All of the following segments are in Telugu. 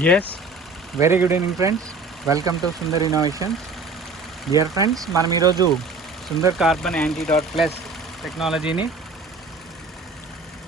Yes, very good evening friends. Welcome to Sundar Innovations. Dear friends, మనం ఈరోజు Sundar carbon anti dot plus టెక్నాలజీని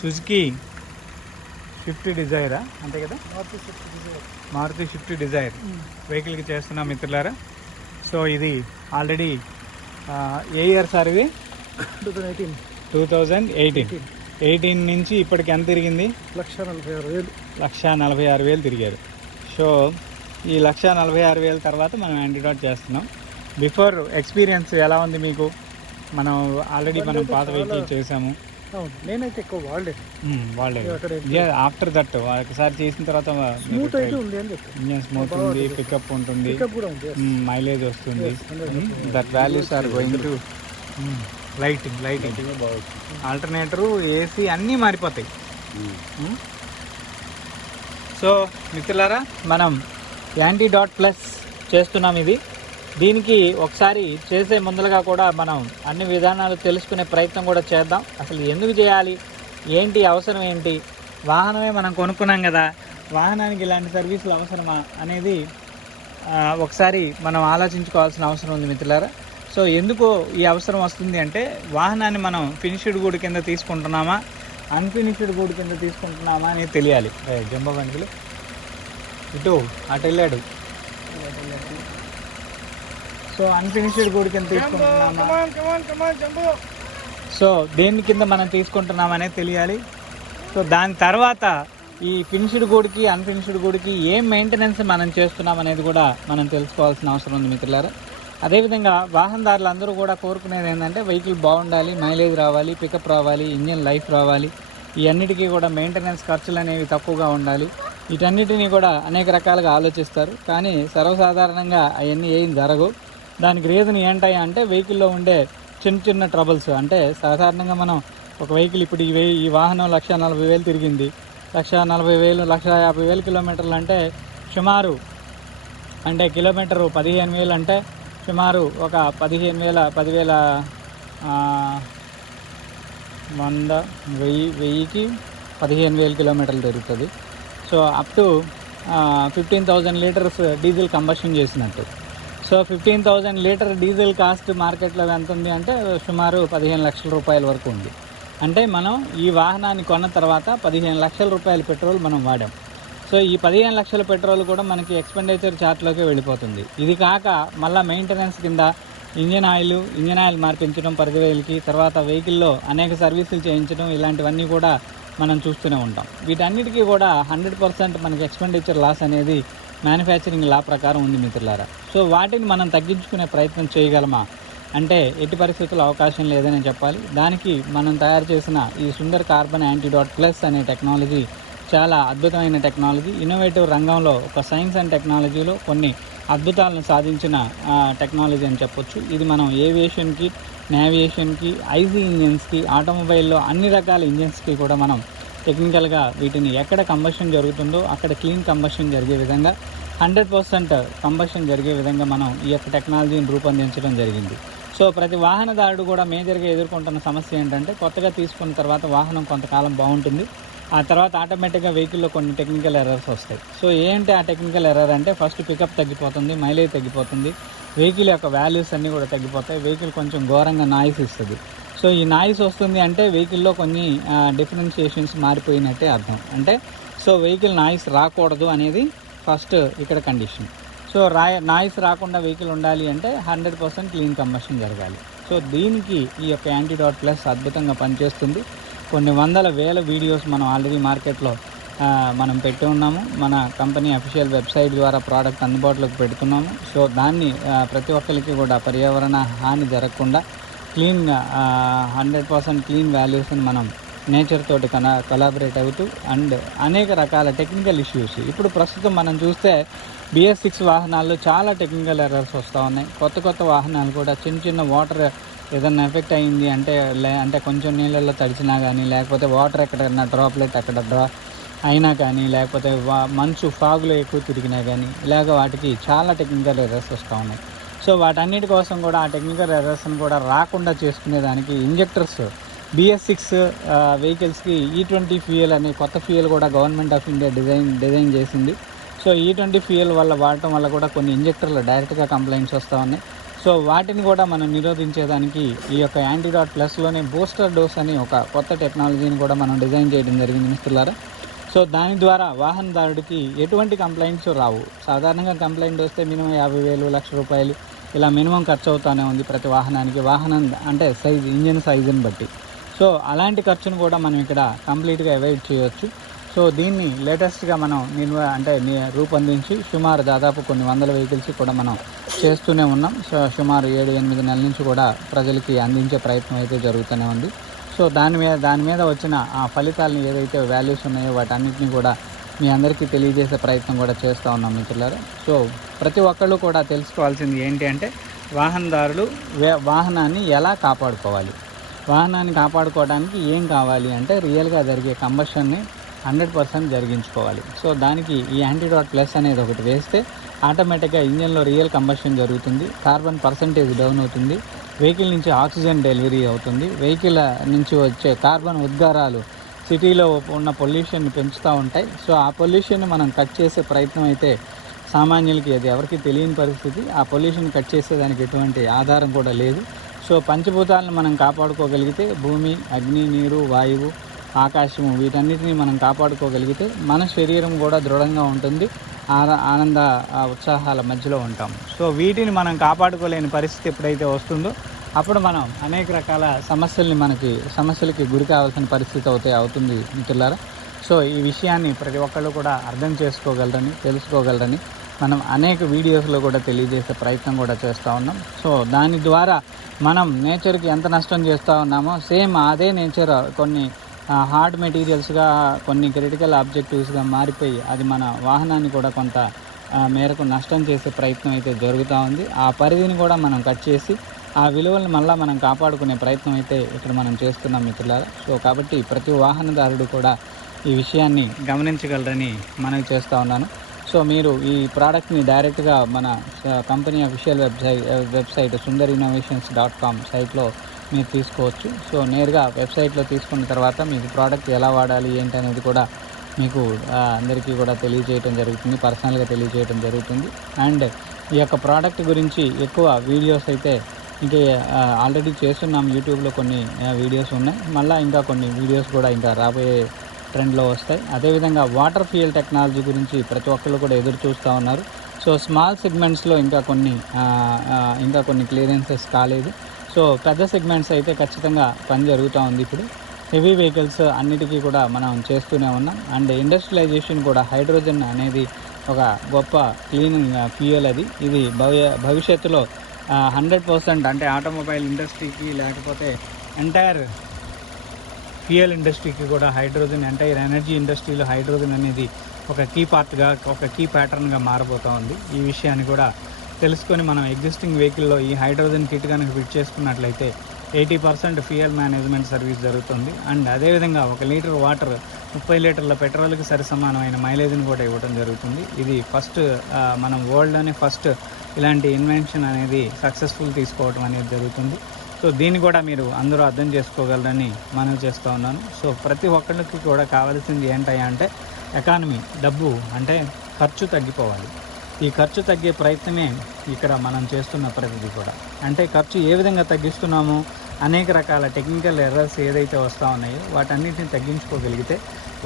సుజుకి స్విఫ్ట్ డిజైరా అంతే కదా, మారుతి స్విఫ్ట్ డిజైర్ వెహికల్కి చేస్తున్నాం మిత్రులారా. సో ఇది ఆల్రెడీ ఏ ఇయర్ సార్ ఇది? 2018 నుంచి ఇప్పటికి ఎంత తిరిగింది? 1,46,000 తిరిగారు. సో ఈ 1,46,000 తర్వాత మనం యాంటీడాట్ చేస్తున్నాం. బిఫోర్ ఎక్స్పీరియన్స్ ఎలా ఉంది మీకు? మనం ఆల్రెడీ మనం పాత వెహికల్ చేసాము. నేనైతే ఎక్కువ వాడలేదు. ఆఫ్టర్ దట్ ఒకసారి చేసిన తర్వాత ఇంజన్ స్మూత్ ఉంది, పికప్ ఉంటుంది, మైలేజ్ వస్తుంది. That values are going to lighting alternator, AC అన్నీ మారిపోతాయి. సో మిత్రులారా, మనం యాంటీ డాట్ ప్లస్ చేస్తున్నాం. దీనికి ఒకసారి చేసే ముందరగా కూడా మనం అన్ని విధానాలు తెలుసుకునే ప్రయత్నం కూడా చేద్దాం. అసలు ఎందుకు చేయాలి, ఏంటి, అవసరం ఏంటి, వాహనమే మనం కొనుక్కున్నాం కదా, వాహనానికి ఇలాంటి సర్వీసులు అవసరమా అనేది ఒకసారి మనం ఆలోచించుకోవాల్సిన అవసరం ఉంది మిత్రులారా. సో ఎందుకు ఈ అవసరం వస్తుంది అంటే, వాహనాన్ని మనం ఫినిష్డ్ గూడ్ కింద తీసుకుంటున్నామా, అన్ఫినిష్డ్ గూడ్ కింద తీసుకుంటున్నామా అనేది తెలియాలి. జంబో బండిలు ఇటు అటు వెళ్ళాడు. సో అన్ఫినిష్డ్ గూడ్ కింద తీసుకుంటున్నామా, సో దేని కింద మనం తీసుకుంటున్నాం అనేది తెలియాలి. సో దాని తర్వాత ఈ ఫినిష్డ్ గూడ్కి అన్ఫినిష్డ్ గూడ్కి ఏం మెయింటెనెన్స్ మనం చేస్తున్నాం అనేది కూడా మనం తెలుసుకోవాల్సిన అవసరం ఉంది మిత్రులారా. అదేవిధంగా వాహనదారులు అందరూ కూడా కోరుకునేది ఏంటంటే, వెహికల్ బాగుండాలి, మైలేజ్ రావాలి, పికప్ రావాలి, ఇంజిన్ లైఫ్ రావాలి, ఈ అన్నిటికీ కూడా మెయింటెనెన్స్ ఖర్చులు అనేవి తక్కువగా ఉండాలి. వీటన్నిటినీ కూడా అనేక రకాలుగా ఆలోచిస్తారు, కానీ సర్వసాధారణంగా అవన్నీ ఏం జరగవు. దానికి రీజన్ ఏంటయ్యా అంటే, వెహికల్లో ఉండే చిన్న చిన్న ట్రబుల్స్. అంటే సాధారణంగా మనం ఒక వెహికల్ ఇప్పుడు ఈ వాహనం 1,40,000 తిరిగింది. 1,40,000 1,50,000 కిలోమీటర్లు అంటే సుమారు, అంటే కిలోమీటరు 15,000 అంటే సుమారు ఒక 10,000 1000కి 15,000 కిలోమీటర్లు తిరుగుతుంది. So up to 15,000 litres diesel combustion చేసినట్టు. సో 15,000 లీటర్ డీజిల్ కాస్ట్ మార్కెట్లో ఎంత ఉంది అంటే సుమారు 15 లక్షల రూపాయల వరకు ఉంది. అంటే మనం ఈ వాహనాన్ని కొన్న తర్వాత 15 లక్షల రూపాయల పెట్రోల్ మనం వాడాం. సో ఈ 15 లక్షల పెట్రోల్ కూడా మనకి ఎక్స్పెండిచర్ చార్ట్లోకి వెళ్ళిపోతుంది. ఇది కాక మళ్ళీ మెయింటెనెన్స్ కింద ఇంజిన్ ఆయిల్ మార్పించడం 10,000కి, తర్వాత వెహికల్లో అనేక సర్వీసులు చేయించడం, ఇలాంటివన్నీ కూడా మనం చూస్తూనే ఉంటాం. వీటన్నిటికీ కూడా 100% మనకి ఎక్స్పెండిచర్ లాస్ అనేది మ్యానుఫ్యాక్చరింగ్ లా ప్రకారం ఉంది మిత్రులారా. సో వాటిని మనం తగ్గించుకునే ప్రయత్నం చేయగలమా అంటే ఎట్టి పరిస్థితుల్లో అవకాశం లేదని చెప్పాలి. దానికి మనం తయారు చేసిన ఈ Sundar carbon anti dot plus అనే టెక్నాలజీ చాలా అద్భుతమైన టెక్నాలజీ. ఇన్నోవేటివ్ రంగంలో ఒక సైన్స్ అండ్ టెక్నాలజీలో కొన్ని అద్భుతాలను సాధించిన టెక్నాలజీ అని చెప్పొచ్చు. ఇది మనం ఏవియేషన్కి, నేవియేషన్కి, ఐసీ ఇంజిన్స్కి, ఆటోమొబైల్లో అన్ని రకాల ఇంజిన్స్కి కూడా మనం టెక్నికల్గా వీటిని ఎక్కడ కంబషన్ జరుగుతుందో అక్కడ క్లీన్ కంబషన్ జరిగే విధంగా, 100% కంబషన్ జరిగే విధంగా మనం ఈ యొక్క టెక్నాలజీని రూపొందించడం జరిగింది. సో ప్రతి వాహనదారుడు కూడా మేజర్గా ఎదుర్కొంటున్న సమస్య ఏంటంటే, కొత్తగా తీసుకున్న తర్వాత వాహనం కొంతకాలం బాగుంటుంది, ఆ తర్వాత ఆటోమేటిక్గా వెహికల్లో కొన్ని టెక్నికల్ ఎర్రర్స్ వస్తాయి. సో ఏంటి ఆ టెక్నికల్ ఎర్రర్ అంటే, ఫస్ట్ పికప్ తగ్గిపోతుంది, మైలేజ్ తగ్గిపోతుంది, వెహికల్ యొక్క వాల్యూస్ అన్నీ కూడా తగ్గిపోతాయి, వెహికల్ కొంచెం ఘోరంగా నాయిస్ ఇస్తుంది. సో ఈ నాయిస్ వస్తుంది అంటే వెహికల్లో కొన్ని డిఫరెన్షియేషన్స్ మారిపోయినట్టే అర్థం. అంటే సో వెహికల్ నాయిస్ రాకూడదు అనేది ఫస్ట్ ఇక్కడ కండిషన్. సో నాయిస్ రాకుండా వెహికల్ ఉండాలి అంటే 100% క్లీన్ కంబషన్ జరగాలి. సో దీనికి ఈ యొక్క యాంటీ డాట్ ప్లస్ అద్భుతంగా పనిచేస్తుంది. కొన్ని వేల వీడియోస్ మనం ఆల్రెడీ మార్కెట్లో మనం పెట్టి ఉన్నాము. మన కంపెనీ అఫీషియల్ వెబ్సైట్ ద్వారా ప్రోడక్ట్ అందుబాటులోకి పెడుతున్నాము. సో దాన్ని ప్రతి ఒక్కరికి కూడా పర్యావరణ హాని జరగకుండా క్లీన్గా 100% క్లీన్ వాల్యూస్ని మనం నేచర్ తోటి కొలాబరేట్ అవుతూ అండ్ అనేక రకాల టెక్నికల్ ఇష్యూస్. ఇప్పుడు ప్రస్తుతం మనం చూస్తే BS6 వాహనాల్లో చాలా టెక్నికల్ ఎర్రర్స్ వస్తూ ఉన్నాయి. కొత్త వాహనాలు కూడా చిన్న వాటర్ ఏదన్నా ఎఫెక్ట్ అయింది అంటే కొంచెం నీళ్ళల్లో తడిచినా కానీ, లేకపోతే వాటర్ ఎక్కడన్నా డ్రాప్లెట్ అక్కడ అయినా కానీ, లేకపోతే మంచు ఫాగ్లో ఎక్కువ తిరిగినా కానీ, ఇలాగ వాటికి చాలా టెక్నికల్ ఎర్రర్స్ వస్తూ ఉన్నాయి. సో వాటన్నిటి కోసం కూడా ఆ టెక్నికల్ ఎర్రర్స్ని కూడా రాకుండా చేసుకునేదానికి ఇంజెక్టర్స్ BS6 వెహికల్స్కి E20 ఫ్యూయల్ అనే కొత్త ఫ్యూయల్ కూడా గవర్నమెంట్ ఆఫ్ ఇండియా డిజైన్ చేసింది. సో సో E20 ఫ్యూయల్ వల్ల వాడటం వల్ల కూడా కొన్ని ఇంజెక్టర్లు డైరెక్ట్గా కంప్లైంట్స్ వస్తూ ఉన్నాయి. సో వాటిని కూడా మనం నిరోధించేదానికి ఈ యొక్క యాంటీడాట్ ప్లస్లోనే బూస్టర్ డోస్ అని ఒక కొత్త టెక్నాలజీని కూడా మనం డిజైన్ చేయడం జరిగింది మిత్రులారా. సో దాని ద్వారా వాహనదారుడికి ఎటువంటి కంప్లైంట్స్ రావు. సాధారణంగా కంప్లైంట్ వస్తే మినిమం 50,000 లక్ష రూపాయలు ఇలా మినిమం ఖర్చు అవుతూనే ఉంది ప్రతి వాహనానికి, వాహనం అంటే సైజ్, ఇంజిన్ సైజుని బట్టి. సో అలాంటి ఖర్చును కూడా మనం ఇక్కడ కంప్లీట్గా అవాయిడ్ చేయవచ్చు. సో దీన్ని లేటెస్ట్గా మనం రూపొందించి సుమారు దాదాపు కొన్ని వందల వెహికల్స్ కూడా మనం చేస్తూనే ఉన్నాం. సో సుమారు 7-8 నెలల నుంచి కూడా ప్రజలకి అందించే ప్రయత్నం అయితే జరుగుతూనే ఉంది. సో దాని మీద వచ్చిన ఆ ఫలితాలను ఏదైతే వాల్యూస్ ఉన్నాయో వాటన్నిటిని కూడా మీ అందరికీ తెలియజేసే ప్రయత్నం కూడా చేస్తూ ఉన్నాం మిత్రులారా. సో ప్రతి ఒక్కళ్ళు కూడా తెలుసుకోవాల్సింది ఏంటి అంటే వాహనదారులు వాహనాన్ని ఎలా కాపాడుకోవాలి. వాహనాన్ని కాపాడుకోవడానికి ఏం కావాలి అంటే రియల్గా జరిగే కంబషన్ని 100% జరిగించుకోవాలి. సో దానికి ఈ యాంటీడాట్ ప్లస్ అనేది ఒకటి వేస్తే ఆటోమేటిక్గా ఇంజన్లో రియల్ కంబషన్ జరుగుతుంది, కార్బన్ పర్సంటేజ్ డౌన్ అవుతుంది, వెహికల్ నుంచి ఆక్సిజన్ డెలివరీ అవుతుంది, వెహికల్ నుంచి వచ్చే కార్బన్ ఉద్గారాలు సిటీలో ఉన్న పొల్యూషన్ని పెంచుతూ ఉంటాయి. సో ఆ పొల్యూషన్ని మనం కట్ చేసే ప్రయత్నం అయితే సామాన్యులకి అది ఎవరికి తెలియని పరిస్థితి. ఆ పొల్యూషన్ కట్ చేసేదానికి ఎటువంటి ఆధారం కూడా లేదు. సో పంచభూతాలను మనం కాపాడుకోగలిగితే భూమి, అగ్ని, నీరు, వాయువు, ఆకాశము వీటన్నిటిని మనం కాపాడుకోగలిగితే మన శరీరం కూడా దృఢంగా ఉంటుంది, ఆనంద ఉత్సాహాల మధ్యలో ఉంటాం. సో వీటిని మనం కాపాడుకోలేని పరిస్థితి ఎప్పుడైతే వస్తుందో అప్పుడు మనం అనేక రకాల సమస్యలకి గురి కావాల్సిన పరిస్థితి అవుతుంది మిత్రులారా. సో ఈ విషయాన్ని ప్రతి ఒక్కళ్ళు కూడా అర్థం చేసుకోగలరని, తెలుసుకోగలరని మనం అనేక వీడియోస్లో కూడా తెలియజేసే ప్రయత్నం కూడా చేస్తూ ఉన్నాం. సో దాని ద్వారా మనం నేచర్కి ఎంత నష్టం చేస్తూ ఉన్నామో సేమ్ అదే నేచర్ కొన్ని హార్డ్ మెటీరియల్స్గా, కొన్ని క్రిటికల్ ఆబ్జెక్టివ్స్గా మారిపోయి అది మన వాహనాన్ని కూడా కొంత మేరకు నష్టం చేసే ప్రయత్నం అయితే జరుగుతూ ఉంది. ఆ పరిధిని కూడా మనం కట్ చేసి ఆ విలువలను మళ్ళీ మనం కాపాడుకునే ప్రయత్నం అయితే ఇక్కడ మనం చేస్తున్నాం మిత్రులారా. సో కాబట్టి ప్రతి వాహనదారుడు కూడా ఈ విషయాన్ని గమనించగలరని మనవి చేస్తూ ఉన్నాను. సో మీరు ఈ ప్రోడక్ట్ని డైరెక్ట్గా మన కంపెనీ అఫీషియల్ వెబ్సైట్ sundariinnovations.com సైట్లో మీరు తీసుకోవచ్చు. సో నేరుగా వెబ్సైట్లో తీసుకున్న తర్వాత మీకు ప్రోడక్ట్ ఎలా వాడాలి ఏంటి అనేది కూడా మీకు అందరికీ కూడా తెలియజేయడం జరుగుతుంది, పర్సనల్గా తెలియజేయడం జరుగుతుంది. అండ్ ఈ యొక్క ప్రోడక్ట్ గురించి ఎక్కువ వీడియోస్ అయితే ఇంకా ఆల్రెడీ చేస్తున్నాం. యూట్యూబ్లో కొన్ని వీడియోస్ ఉన్నాయి, మళ్ళీ ఇంకా కొన్ని వీడియోస్ కూడా ఇంకా రాబోయే ట్రెండ్లో వస్తాయి. అదేవిధంగా వాటర్ ఫ్యూయల్ టెక్నాలజీ గురించి ప్రతి ఒక్కళ్ళు కూడా ఎదురు చూస్తూ ఉన్నారు. సో స్మాల్ సెగ్మెంట్స్లో ఇంకా కొన్ని క్లియరెన్సెస్ కాలేదు. సో పెద్ద సెగ్మెంట్స్ అయితే ఖచ్చితంగా పని జరుగుతూ ఉంది. ఇప్పుడు హెవీ వెహికల్స్ అన్నిటికీ కూడా మనం చేస్తూనే ఉన్నాం. అండ్ ఇండస్ట్రియలైజేషన్ కూడా హైడ్రోజన్ అనేది ఒక గొప్ప క్లీనింగ్ ఫ్యూయల్. ఇది భవిష్యత్తులో 100% అంటే ఆటోమొబైల్ ఇండస్ట్రీకి లేకపోతే ఎంటైర్ ఫ్యూయల్ ఇండస్ట్రీకి కూడా హైడ్రోజన్, ఎంటైర్ ఎనర్జీ ఇండస్ట్రీలో హైడ్రోజన్ అనేది ఒక కీ పార్ట్గా, ఒక కీ ప్యాటర్న్గా మారబోతూ ఉంది. ఈ విషయాన్ని కూడా తెలుసుకొని మనం ఎగ్జిస్టింగ్ వెహికల్లో ఈ హైడ్రోజన్ కిట్ కనుక ఫిట్ చేసుకున్నట్లయితే 80% ఫ్యూయల్ మేనేజ్మెంట్ సర్వీస్ జరుగుతుంది. అండ్ అదేవిధంగా 1 లీటర్ వాటర్ 30 లీటర్ల పెట్రోల్కి సరిసమానమైన మైలేజ్ని కూడా ఇవ్వడం జరుగుతుంది. ఇది మనం వరల్డ్లోనే ఫస్ట్ ఇలాంటి ఇన్వెన్షన్ అనేది సక్సెస్ఫుల్ తీసుకోవడం అనేది జరుగుతుంది. సో దీన్ని కూడా మీరు అందరూ అర్థం చేసుకోగలరని మనవి చేస్తూ ఉన్నాను. సో ప్రతి ఒక్కరికి కూడా కావాల్సింది ఏంటయ్యా అంటే ఎకానమీ, డబ్బు, అంటే ఖర్చు తగ్గిపోవాలి. ఈ ఖర్చు తగ్గే ప్రయత్నమే ఇక్కడ మనం చేస్తున్న ప్రతిదీ కూడా. అంటే ఖర్చు ఏ విధంగా తగ్గిస్తున్నామో అనేక రకాల టెక్నికల్ ఎర్రర్స్ ఏదైతే వస్తూ ఉన్నాయో వాటన్నిటిని తగ్గించుకోగలిగితే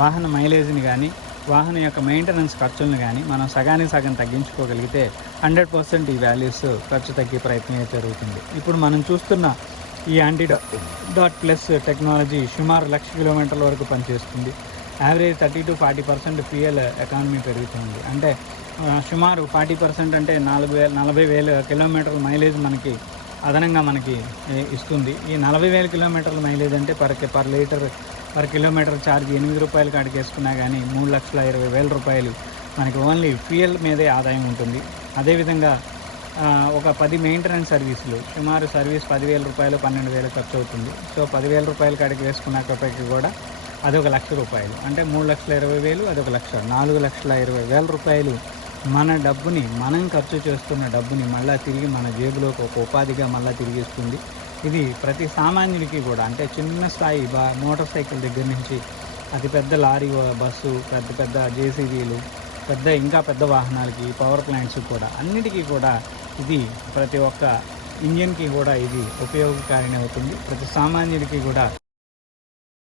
వాహన మైలేజ్ని కానీ, వాహనం యొక్క మెయింటెనెన్స్ ఖర్చులను కానీ మనం సగం తగ్గించుకోగలిగితే 100% ఈ వాల్యూస్ ఖర్చు తగ్గే ప్రయత్నం జరుగుతుంది. ఇప్పుడు మనం చూస్తున్న ఈ యాంటీడాట్ ప్లస్ టెక్నాలజీ సుమారు 1,00,000 కిలోమీటర్ల వరకు పనిచేస్తుంది. యావరేజ్ 30-40% ఫ్యూయల్ ఎకానమీ పెరుగుతుంది. అంటే సుమారు 40% అంటే 40,000 కిలోమీటర్ల మైలేజ్ మనకి అదనంగా మనకి ఇస్తుంది. ఈ 40,000 కిలోమీటర్ల మైలేజ్ అంటే పర్ కిలోమీటర్ ఛార్జ్ 8 రూపాయలు కాడికి వేసుకున్నా కానీ 3,20,000 రూపాయలు మనకి ఓన్లీ ఫ్యూయల్ మీదే ఆదాయం ఉంటుంది. అదేవిధంగా ఒక 10 మెయింటెనెన్స్ సర్వీసులు, సుమారు సర్వీస్ 10,000 రూపాయలు, 12,000 ఖర్చు అవుతుంది. సో 10,000 రూపాయలు కాడికి వేసుకున్నప్పటికీ కూడా అది 1,00,000 రూపాయలు. అంటే 3,20,000 అది 1,00,000, 4,20,000 రూపాయలు మన డబ్బుని, మనం ఖర్చు చేస్తున్న డబ్బుని మళ్ళీ తిరిగి మన జేబులోకి ఒక ఉపాధిగా మళ్ళీ తిరిగి ఇస్తుంది. ఇది ప్రతి సామాన్యుడికి కూడా, అంటే చిన్న స్థాయి మోటార్ సైకిల్ దగ్గర నుంచి అతిపెద్ద లారీ, బస్సు, పెద్ద జేసీబీలు, ఇంకా పెద్ద వాహనాలకి, పవర్ ప్లాంట్స్ కూడా అన్నిటికీ కూడా ఇది ప్రతి ఒక్క ఇంజిన్కి కూడా ఇది ఉపయోగకారిణి అవుతుంది. ప్రతి సామాన్యుడికి కూడా